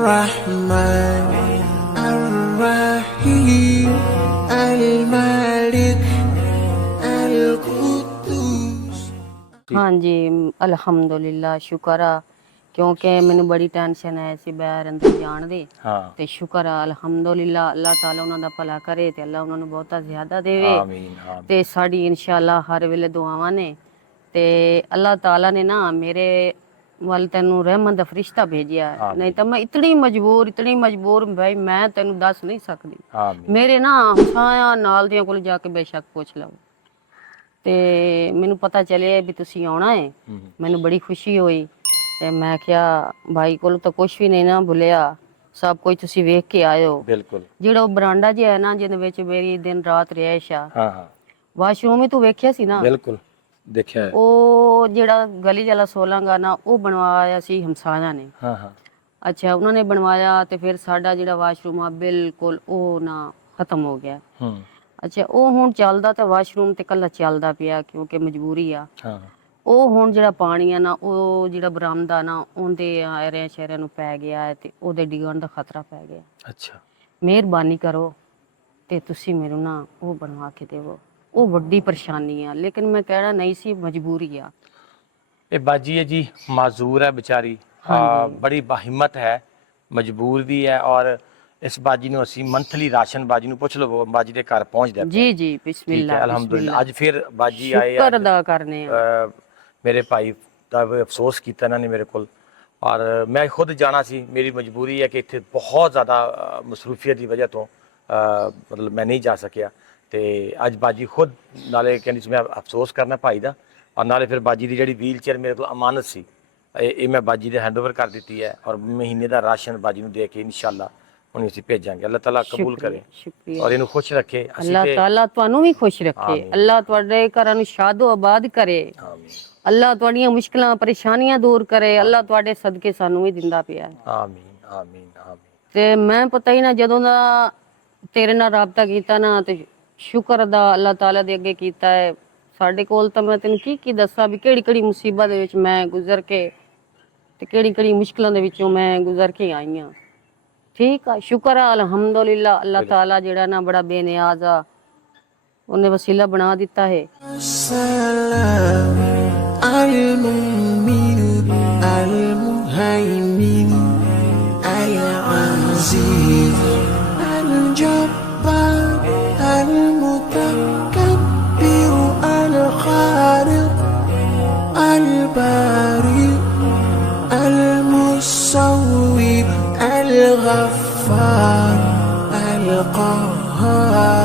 الرحمن الرحيم الملك القدوس। हाँ जी, ਅਲਹਮਦੁਲਿਲਾ ਸ਼ੁਕਰ ਆ ਕਿਉਂਕਿ ਮੈਨੂੰ ਬੜੀ ਟੈਨਸ਼ਨ ਹੈ ਸੀ ਬਾਹਰ ਅੰਦਰ ਜਾਣ ਦੀ। ਹਾਂ ਤੇ ਸ਼ੁਕਰ ਆ ਅਲਹਮਦੁਲਿਲਾ, ਅੱਲਾਹ ਤਾਲਾ ਉਹਨਾਂ ਦਾ ਭਲਾ ਕਰੇ ਤੇ ਅੱਲਾਹ ਉਹਨਾਂ ਨੂੰ ਬਹੁਤਾ ਜ਼ਿਆਦਾ ਦੇਵੇ। ਆਮੀਨ ਆਮੀਨ। ਤੇ ਸਾਡੀ ਇਨਸ਼ਾਅੱਲਾ ਹਰ ਵੇਲੇ ਦੁਆਵਾਂ ਨੇ ਤੇ ਅੱਲਾਹ ਤਾਲਾ ਨੇ ਨਾ ਮੇਰੇ ਵੱਲ ਤੈਨੂੰ ਰਹਿਮਤ ਦਾ ਫਰਿਸ਼ਤਾ ਭੇਜਿਆ ਹੈ। ਨਹੀਂ ਤਾਂ ਮੈਂ ਇਤਨੀ ਮਜਬੂਰ ਭਾਈ ਮੈਂ ਤੈਨੂੰ ਦੱਸ ਨਹੀਂ ਸਕਦੀ। ਆਮੀਨ। ਮੇਰੇ ਨਾ ਹਮਸਾਇਆ ਨਾਲ ਦਿਆਂ ਕੋਲ ਜਾ ਕੇ ਬੇਸ਼ੱਕ ਪੁੱਛ ਲਓ ਤੇ ਮੈਨੂੰ ਪਤਾ ਚੱਲਿਆ ਵੀ ਤੁਸੀਂ ਆਉਣਾ ਹੈ। ਮੈਨੂੰ ਬੜੀ ਖੁਸ਼ੀ ਹੋਈ ਤੇ ਮੈਂ ਕਿਹਾ ਭਾਈ ਕੋਲ ਤਾਂ ਕੁਝ ਵੀ ਨਹੀਂ ਨਾ ਭੁੱਲਿਆ, ਸਭ ਕੁਝ ਤੁਸੀਂ ਵੇਖ ਕੇ ਆਇਓ। ਬਿਲਕੁਲ। ਜਿਹੜਾ ਉਹ ਬਰਾਂਡਾ ਜਿਹਾ ਹੈ ਨਾ ਜਿਹਦੇ ਵਿੱਚ ਮੇਰੀ ਦਿਨ ਰਾਤ ਰਿਹਾਇਸ਼ ਆ, ਹਾਂ ਹਾਂ ਵਾਸ਼ਰੂਮ ਹੀ ਤੂੰ ਵੇਖਿਆ ਸੀ ਨਾ? ਬਿਲਕੁਲ ਦੇਖਿਆ ਹੈ। ਉਹ ਜਿਹੜਾ ਗਲੀ ਵਾਲਾ ਸੋਲਾਂਗਾ ਨਾ ਉਹ ਬਣਵਾਇਆ ਸੀ ਹਮਸਾਇਆ ਨੇ। ਹਾਂ ਹਾਂ ਅੱਛਾ, ਉਹਨਾਂ ਨੇ ਬਣਵਾਇਆ ਤੇ ਫਿਰ ਸਾਡਾ ਜਿਹੜਾ ਵਾਸ਼ਰੂਮ ਆ ਬਿਲਕੁਲ ਉਹ ਨਾ ਖਤਮ ਹੋ ਗਿਆ। ਅੱਛਾ, ਉਹ ਹੁਣ ਚੱਲਦਾ ਤਾਂ ਵਾਸ਼ਰੂਮ ਤੇ ਕੱਲਾ ਚੱਲਦਾ ਪਿਆ ਕਿਉਂਕਿ ਮਜਬੂਰੀ ਆ। ਹਾਂ ਉਹ ਹੁਣ ਜਿਹੜਾ ਪਾਣੀ ਆ ਨਾ ਉਹ ਜਿਹੜਾ ਬਰਾਮਦਾ ਨਾ ਉਹਦੇ ਆਰਿਆਂ ਸ਼ਹਿਰਾਂ ਨੂੰ ਪੈ ਗਿਆ ਹੈ ਤੇ ਉਹਦੇ ਡਿੱਗਣ ਦਾ ਖਤਰਾ ਪੈ ਗਿਆ। ਅੱਛਾ ਮਿਹਰਬਾਨੀ ਕਰੋ ਤੇ ਤੁਸੀਂ ਮੈਨੂੰ ਨਾ ਉਹ ਬਣਵਾ ਕੇ ਦੇਵੋ। ਉਹ ਵੱਡੀ ਪਰੇਸ਼ਾਨੀ ਆ ਲੇਕਿਨ ਮੈਂ ਕਹਿਣਾ ਨਹੀਂ ਸੀ, ਮਜਬੂਰੀ ਆ। ਇਹ ਬਾਜੀ ਹੈ ਜੀ, ਮਾਜ਼ੂਰ ਹੈ बेचारी, ਬੜੀ ਬਾਹਿੰਮਤ ਹੈ, ਮਜਬੂਰ ਵੀ ਹੈ। ਔਰ ਇਸ ਬਾਜੀ ਨੂੰ ਅਸੀਂ ਮੰਥਲੀ ਰਾਸ਼ਨ ਬਾਜੀ ਨੂੰ ਪੁੱਛ ਲਵੋ, ਬਾਜੀ ਦੇ ਘਰ ਪਹੁੰਚਦਾ ਜੀ ਜੀ ਬਿਸਮਿਲ੍ਲਾ ਅਲਹਮਦੁਲਿਲਾ। ਅੱਜ ਫਿਰ ਬਾਜੀ ਆਏ ਸ਼ੁਕਰ ਅਦਾ ਕਰਨੇ ਆ। ਮੇਰੇ ਭਾਈ ਦਾ ਅਫਸੋਸ ਕੀਤਾ ਇਹਨਾਂ ਨੇ ਮੇਰੇ ਕੋਲ, ਔਰ ਮੈਂ ਖੁਦ ਜਾਣਾ ਸੀ। ਮੇਰੀ ਮਜਬੂਰੀ ਹੈ ਕਿ ਇੱਥੇ ਬਹੁਤ ਜ਼ਿਆਦਾ ਮਸਰੂਫੀਅਤ ਦੀ ਵਜ੍ਹਾ ਤੋਂ ਮਤਲਬ ਮੈਂ ਨਹੀਂ ਜਾ ਸਕਿਆ। ਤੇ ਅੱਜ ਬਾਜੀ ਖੁਦ ਨਾਲੇ ਕਹਿੰਦੀ ਸੀ ਮੈਂ ਅਫਸੋਸ ਕਰਨਾ ਭਾਈ ਦਾ, ਔਰ ਨਾਲੇ ਫਿਰ ਬਾਜੀ ਦੀ ਜਿਹੜੀ ਵੀਲ ਚੇਅਰ ਮੇਰੇ ਕੋਲ ਅਮਾਨਤ ਸੀ ਇਹ ਮੈਂ ਬਾਜੀ ਦੇ ਹੈਂਡਓਵਰ ਕਰ ਦਿੱਤੀ ਹੈ। ਔਰ ਮਹੀਨੇ ਦਾ ਰਾਸ਼ਨ ਬਾਜੀ ਨੂੰ ਦੇ ਕੇ ਇਨਸ਼ਾਅੱਲਾ ਹੁਣ ਅਸੀਂ ਭੇਜਾਂਗੇ। ਅੱਲਾਹ ਤਾਲਾ ਕਬੂਲ ਕਰੇ ਔਰ ਇਹਨੂੰ ਖੁਸ਼ ਰੱਖੇ। ਅੱਲਾਹ ਤਾਲਾ ਤੁਹਾਨੂੰ ਵੀ ਖੁਸ਼ ਰੱਖੇ। ਅੱਲਾਹ ਤੁਹਾਡੇ ਘਰਾਂ ਨੂੰ ਸ਼ਾਦੋ ਆਬਾਦ ਕਰੇ। ਅੱਲਾਹ ਤੁਹਾਡੀਆਂ ਮੁਸ਼ਕਲਾਂ ਪਰੇਸ਼ਾਨੀਆਂ ਦੂਰ ਕਰੇ। ਅੱਲਾਹ ਤੁਹਾਡੇ ਸਦਕੇ ਸਾਨੂੰ ਵੀ ਦਿੰਦਾ ਪਿਆ ਹੈ। ਆਮੀਨ ਆਮੀਨ ਆਮੀਨ। ਤੇ ਮੈਂ ਪਤਾ ਹੀ ਨਾ ਜਦੋਂ ਦਾ ਤੇਰੇ ਨਾਲ ਰਾਬਤਾ ਕੀਤਾ ਨਾ ਤੇ ਸ਼ੁਕਰ ਅਦਾ ਅੱਲਾਹ ਤਾਲਾ ਦੇ ਅੱਗੇ ਕੀਤਾ ਹੈ। ਸਾਡੇ ਕੋਲ ਤਾਂ ਮੈਂ ਤੈਨੂੰ ਕੀ ਦੱਸਾਂ ਵੀ ਕਿਹੜੀ ਕਿਹੜੀ ਮੁਸੀਬਤ ਦੇ ਵਿੱਚ ਮੈਂ ਗੁਜ਼ਰ ਕੇ ਤੇ ਕਿਹੜੀ ਕਿਹੜੀ ਮੁਸ਼ਕਲਾਂ ਦੇ ਵਿੱਚੋਂ ਮੈਂ ਗੁਜ਼ਰ ਕੇ ਆਈ ਹਾਂ। ਠੀਕ ਆ, ਸ਼ੁਕਰ ਆ ਅਲਹਮਦੁਲਿਲਾ। ਅੱਲਾਹ ਤਾਲਾ ਜਿਹੜਾ ਨਾ ਬੜਾ ਬੇਨਿਆਜ਼ ਆ, ਉਹਨੇ ਵਸੀਲਾ ਬਣਾ ਦਿੱਤਾ ਹੈ। الغفار القهار